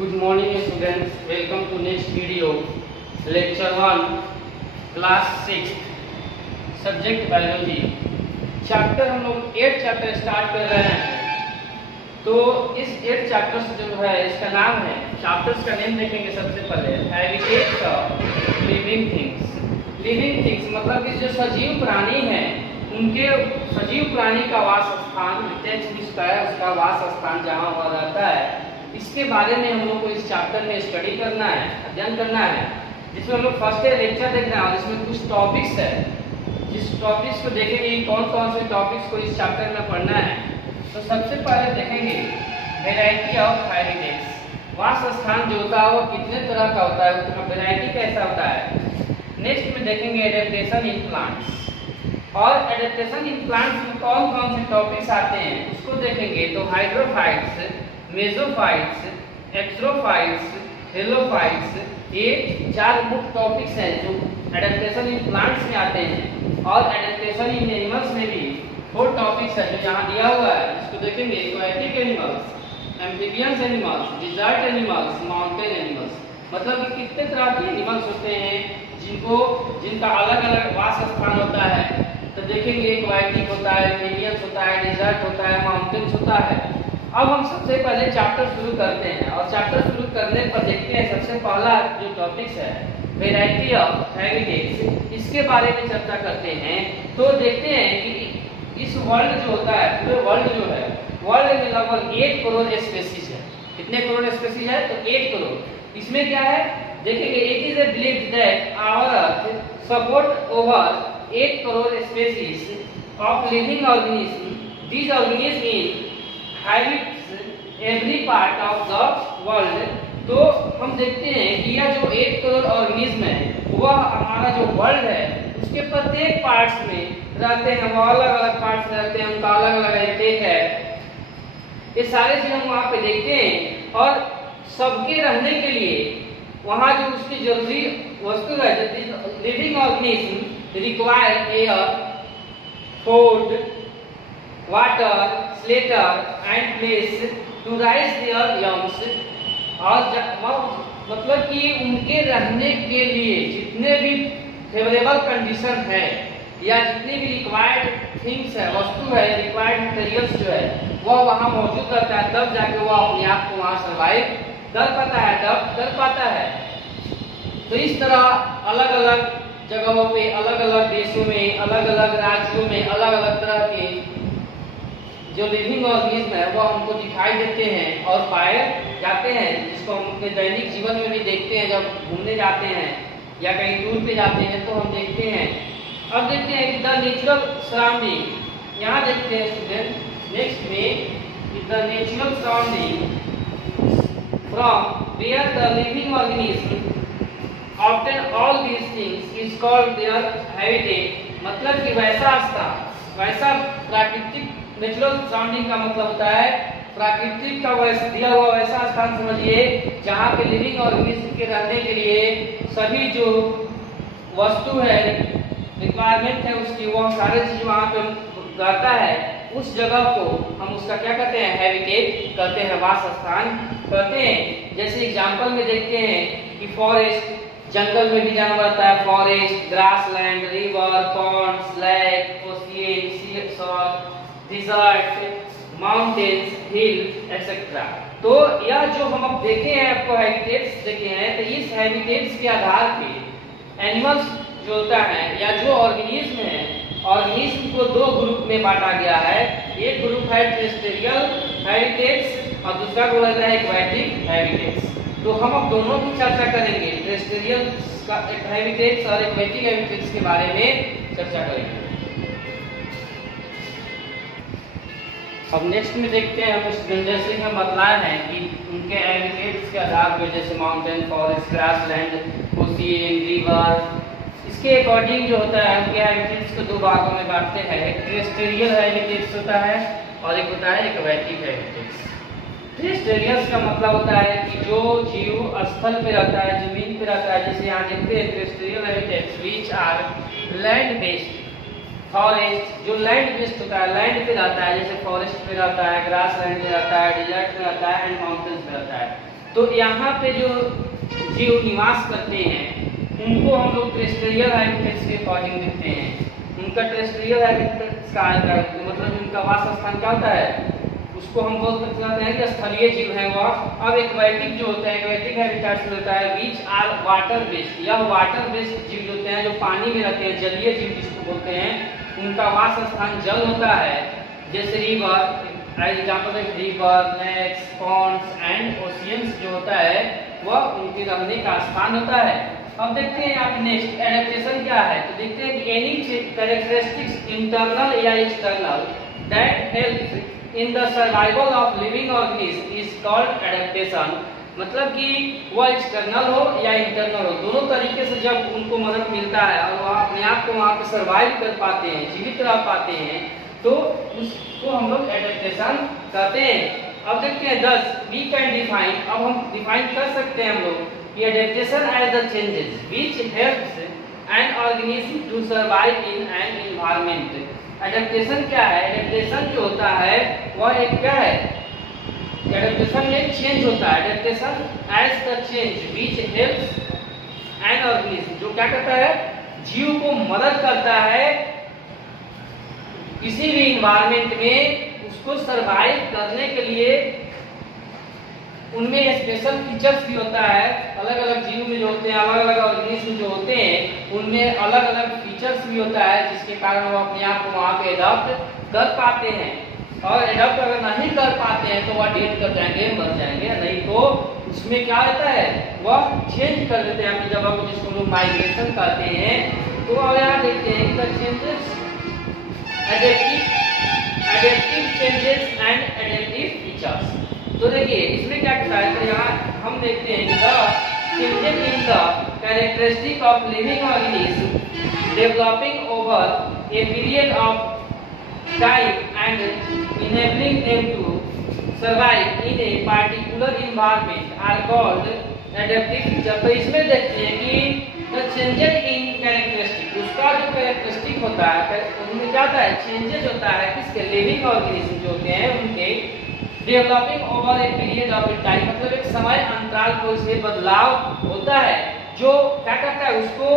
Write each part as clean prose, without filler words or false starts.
Good morning students, welcome to next video, lecture 1, class 6, subject biology. Chapter हम लोग 8 chapter start कर रहे हैं। तो इस 8 चैप्टर से जो है इसका नाम है, चैप्टर्स का नेम देखेंगे सबसे पहले habitats of living things. Living things मतलब कि जो सजीव प्राणी हैं उनके सजीव प्राणी का वास स्थान, उसका वास स्थान जहाँ हुआ रहता है, इसके बारे में हम लोग को इस चैप्टर में स्टडी करना है, अध्ययन करना है। जिसमें हम लोग फर्स्ट लेक्चर देख रहे हैं और इसमें कुछ टॉपिक्स है, जिस टॉपिक्स को देखेंगे कौन कौन से टॉपिक्स को इस चैप्टर में पढ़ना है। तो सबसे पहले देखेंगे वेराइटी ऑफ हैबिटेट्स। वास स्थान जो होता है वो कितने तरह का होता है, उसका वेराइटी कैसा होता है। नेक्स्ट में देखेंगे एडेप्टेशन इन प्लांट्स, और एडेप्टेशन इन प्लांट्स में कौन कौन से टॉपिक्स आते हैं उसको देखेंगे। तो हाइड्रोफाइट्स, मेसोफाइट्स, एक्सट्रोफाइट्स, हेलोफाइट्स, ये 4 मुख्य टॉपिक्स हैं जो एडेप्टेशन इन प्लांट्स में आते हैं। और एडेप्टेशन इन एनिमल्स में भी 4 टॉपिक्स हैं जो यहाँ दिया हुआ है, इसको देखेंगे। Aquatic animals, amphibians animals, desert animals, mountain animals. मतलब कि कितने तरह के एनिमल्स होते हैं जिनका अलग अलग वास स्थान होता है। तो देखेंगे एक्वाटिक होता है, एम्फीबियंस होता है, डिजर्ट होता है, माउंटेन्स होता है। अब हम सबसे पहले चैप्टर शुरू करते हैं, और चैप्टर शुरू करने पर देखते हैं सबसे पहला जो टॉपिक्स है वेराइटी ऑफ हैबिटेट्स, इसके बारे में चर्चा करते हैं। तो देखते हैं कि इस वर्ल्ड जो होता है, पूरे वर्ल्ड जो है, वर्ल्ड में लगभग 8 करोड़ स्पेसीज है। कितने करोड़ स्पेसीज है? तो 8 करोड़। इसमें क्या है देखेंगे, it is a believed that our earth support over 8 crore species of living organism. These organism inhabits every part of the world. तो हम देखते हैं कि यह जो 8 करोड़ ऑर्गेनिज्म है वह हमारा जो वर्ल्ड है उसके प्रत्येक पार्ट्स में रहते हैं, वो अलग अलग पार्ट्स रहते हैं, उनका अलग अलग हैबिटेट है। ये सारे चीज हम वहाँ पे देखते हैं, और सबके रहने के लिए वहाँ जो उसकी जरूरी वस्तु है, living organism require air, food, water, shelter and place to raise their youngs. और मतलब कि उनके रहने के लिए जितने भी फेवरेबल कंडीशन है या जितनी भी रिक्वायर्ड थिंग्स है, वस्तु है, रिक्वायर्ड मटेरियल्स जो है वह वहाँ मौजूद रहता है, तब जाके वो अपने आप को वहाँ सर्वाइव कर पाता है। तो इस तरह अलग अलग जगहों पे, अलग अलग देशों में, अलग अलग राज्यों में अलग अलग तरह के जो लिविंग ऑर्गेनिज्म है वो हमको दिखाई देते हैं और पाए जाते हैं, जिसको हम अपने दैनिक जीवन में भी देखते हैं। जब घूमने जाते हैं या कहीं टूर पे जाते हैं तो हम देखते हैं। अब देखते हैं द नेचुरल सराउंडिंग। यहाँ देखते हैं स्टूडेंट नेक्स्ट में, the natural surrounding from where the living organism obtain all these things is called their habitat. मतलब कि वैसा स्थान, वैसा प्राकृतिक, नेचुरल सराउंडिंग का मतलब होता है प्राकृतिक का वैसा दिया हुआ वैसा स्थान समझिए जहाँ पे लिविंग ऑर्गेनिज्म के रहने के लिए सभी जो वस्तु है, रिक्वायरमेंट है उसकी, वो सारे चीज वहाँ पे रहता है। उस जगह को हम उसका क्या कहते हैं? हैबिटेट कहते हैं, वास स्थान कहते हैं। जैसे एग्जाम्पल में देखते हैं कि फॉरेस्ट, जंगल में भी जानवर रहता है, forest, grassland, river, ponds, lake, ocean, sea salt, desert, mountains, hill etcetera. तो यह जो हम अब देखे हैं, आपको हैबिटेट्स देखे हैं, तो इस हैबिटेट्स के आधार पे एनिमल्स जो होता है या जो ऑर्गेनिज्म है, ऑर्गेनिज्म को 2 ग्रुप में बांटा गया है। एक ग्रुप है टेरेस्ट्रियल हैबिटेट्स और दूसरा ग्रुप है एक्वाटिक हैबिटेट्स। तो हम अब दोनों की चर्चा करेंगे, टेरेस्ट्रियल हैबिटेट्स और एक्वाटिक हैबिटेट्स के बारे में चर्चा करेंगे। अब नेक्स्ट में देखते हैं हम स्टूडेंट, जैसे कि हम बतलाए हैं कि उनके हैबिटेट्स के आधार पर, जैसे mountain, forest, grassland, ocean, river, इसके अकॉर्डिंग जो होता है उनके हैबिटेट्स को 2 भागों में बांटते हैं। एक टेरेस्ट्रियल हैबिटेट्स होता है और एक होता है एक्वाटिक हैबिटेट्स। टेरेस्ट्रियल का मतलब होता है कि जो जीव स्थल पे रहता है, जमीन पे रहता है। जैसे यहाँ देखते हैं terrestrial habitats which are land based. Forest जो लैंड बेस्ड होता है, लैंड पे रहता है, जैसे फॉरेस्ट पे रहता है, ग्रास लैंड पे रहता है, डिजर्ट पे रहता है एंड माउंटेन्स पे रहता है। तो यहाँ पे जो जीव निवास करते हैं उनको हम लोग टेरेस्ट्रियल हैबिटेट्स के अकॉर्डिंग देखते हैं। उनका टेरेस्ट्रियल हैबिटेट्स का मतलब उनका वास स्थान क्या होता है, उसको हम बोल सकते हैं कि स्थलीय जीव है वह। अब एक्वेटिक जो होता है, एक्वेटिक हैबिटेट्स होता है विच आर वाटर बेस्ड, यह वाटर बेस्ड जीव होते हैं जो पानी में रहते हैं, जलीय जीव जिसको बोलते हैं। उनका वास स्थान जल होता है, जैसे रिवर, एग्जांपल है river, lakes, ponds and oceans जो होता है वह उनके रहने का स्थान होता है। अब देखते हैं आप नेक्स्ट एडेप्टेशन क्या है, तो देखते हैं कि एनी कैरेक्टरिस्टिक्स इंटरनल या external that help in the survival of living organism is called adaptation. मतलब कि वह एक्सटर्नल हो या इंटरनल हो, दोनों तरीके से जब उनको मदद मिलता है और वह अपने आप को वहाँ पे सर्वाइव कर पाते हैं, जीवित रह पाते हैं, तो उसको हम लोग एडेप्टेशन कहते हैं। अब देखते हैं 10 वी कैन डिफाइन, अब हम डिफाइन कर सकते हैं हम लोग कि adaptation as the changes which helps an organism to survive in an environment. Adaptation क्या है, एडेप्टेशन जो होता है वह एक क्या है, एडेप्टेशन में चेंज होता है। Adaptation as the change which helps an organism, जो क्या करता है, जीव को मदद करता है किसी भी इन्वायरमेंट में उसको सरवाइव करने के लिए। उनमें स्पेशल फीचर्स भी होता है, अलग अलग जीव में जो होते हैं, अलग अलग ऑर्गेनिज्म जो होते हैं उनमें अलग अलग फीचर्स भी होता है, जिसके कारण वो अपने आप को वहाँ पे एडॉप्ट कर पाते हैं। और एडॉप्ट अगर नहीं कर पाते हैं तो वह डेट कर जाएंगे, मर जाएंगे, नहीं तो उसमें क्या होता है वह चेंज कर देते हैं अपनी जगह को, जिसको लोग माइग्रेशन कहते हैं। तो अब यहाँ देखते हैं कि changes adaptive changes and adaptive features. तो देखिए इसमें क्या कहता है, तो यहाँ हम देखते हैं कि the changes in the characteristic of living organism developing over a period of time and enabling them to survive in a particular environment are called adaptive feature। तो इसमें देखते हैं कि the changes in characteristic, उसका जो characteristic होता है उनमें क्या होता है, चेंजेस होता है किसके, लिविंग ऑर्गेनिज्म जो होते हैं उनके, developing over a period of time, मतलब एक समय अंतराल को इसमें बदलाव होता है जो क्या करता है, उसको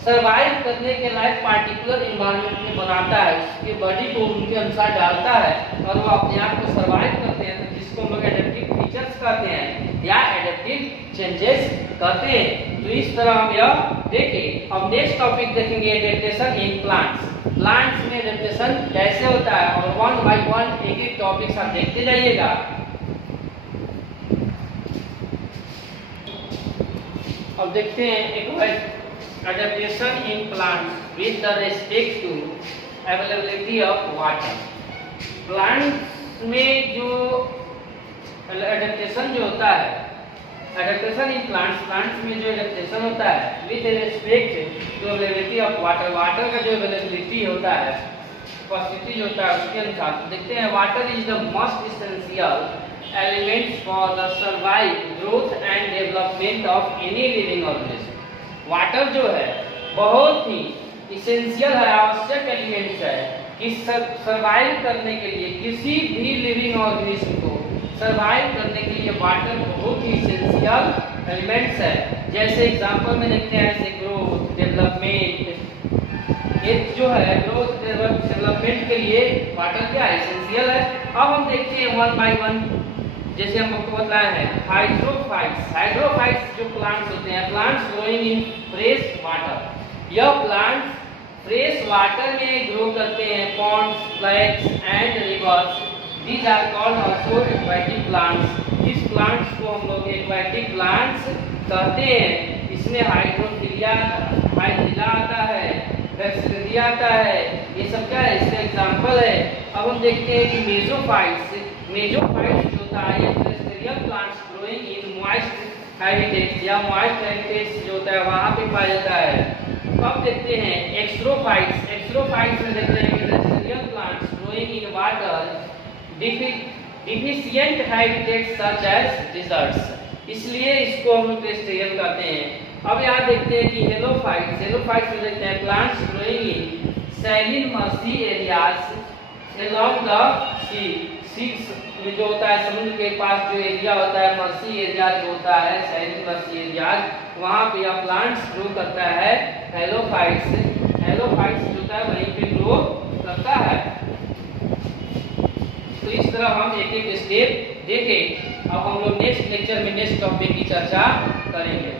सर्वाइव करने के लायक पार्टिकुलर एनवायरनमेंट में बनाता है, उसके बॉडी को उनके अनुसार डालता है और वो अपने आप को सर्वाइव करते हैं, तो जिसको हम लोग एडेप्टिव फीचर्स कहते हैं या एडेप्टिव चेंजेस कहते हैं। तो इस तरह हम यह देखिए। अब नेक्स्ट टॉपिक देखेंगे एडेप्टेशन इन प्लांट्स। प्लांट्स में एडेप्टेशन कैसे होता है और वन बाय वन एक एक टॉपिक आप देखते जाइएगा। अब देखते हैं एक बार adaptation in plants with the respect to availability of water। Plants में जो एडेप्टेशन जो होता है, एडेप्टेशन इन प्लांट्स में जो एडेप्टेशन होता है with respect to availability of water, water का जो अवेलेबिलिटी होता है, उपस्थिति जो होता है उसके अनुसार देखते हैं। Water is the most essential element for the survive growth and development of any living organism. Water जो है बहुत ही इसेंशियल है, आवश्यक एलिमेंट्स है कि सर्वाइव करने के लिए, किसी भी लिविंग ऑर्गेनिज्म को सर्वाइव करने के लिए वाटर बहुत ही इसेंशियल एलिमेंट्स है। जैसे एग्जांपल में देखते हैं जैसे ग्रोथ, डेवलपमेंट, ये जो है ग्रोथ डेवलपमेंट के लिए वाटर क्या इसेंशियल है। अब हम देखते हैं वन बाय वन, जैसे हम आपको बताया है हाइड्रोफाइट्स। हाइड्रोफाइट्स जो प्लांट्स होते हैं, plants growing in fresh water, यह प्लांट्स फ्रेश वाटर में ग्रो करते हैं। Ponds, lakes and rivers, these are called also aquatic plants. इस प्लांट्स को हम लोग एक्वेटिक प्लांट्स कहते हैं। इसमें हाइड्रोफिलिया, हाइड्रिला आता है, बैक्टीरिया आता है, ये सब क्या है इसका एग्जांपल है। अब हम देखते हैं कि मेसोफाइट्स, मेसोफाइट्स जो होता है ये terrestrial plants growing in moist habitats या मॉइस्ट हैबिटेट्स जो होता है वहां पे पाया जाता है। अब देखते हैं एक्सट्रोफाइट्स। एक्सट्रोफाइट्स में देखते हैं कि terrestrial plants growing in water deficient habitats such as deserts, इसलिए इसको हम लोग टेरेस्ट्रियल कहते हैं। अब यहाँ देखते हैं कि हेलोफाइट्स, हेलोफाइट्स में देखते हैं plants growing in saline marshy areas along the sea, में जो होता है समुद्र के पास जो एरिया होता है, मर्सी एरिया जो होता है, सैलिन मर्सी एरिया, वहाँ पे यह प्लांट्स ग्रो करता है। हेलोफाइट्स जो होता है वहीं पे ग्रो करता है। तो इस तरह हम एक एक स्टेप देखें। अब हम लोग नेक्स्ट लेक्चर में नेक्स्ट टॉपिक की चर्चा करेंगे।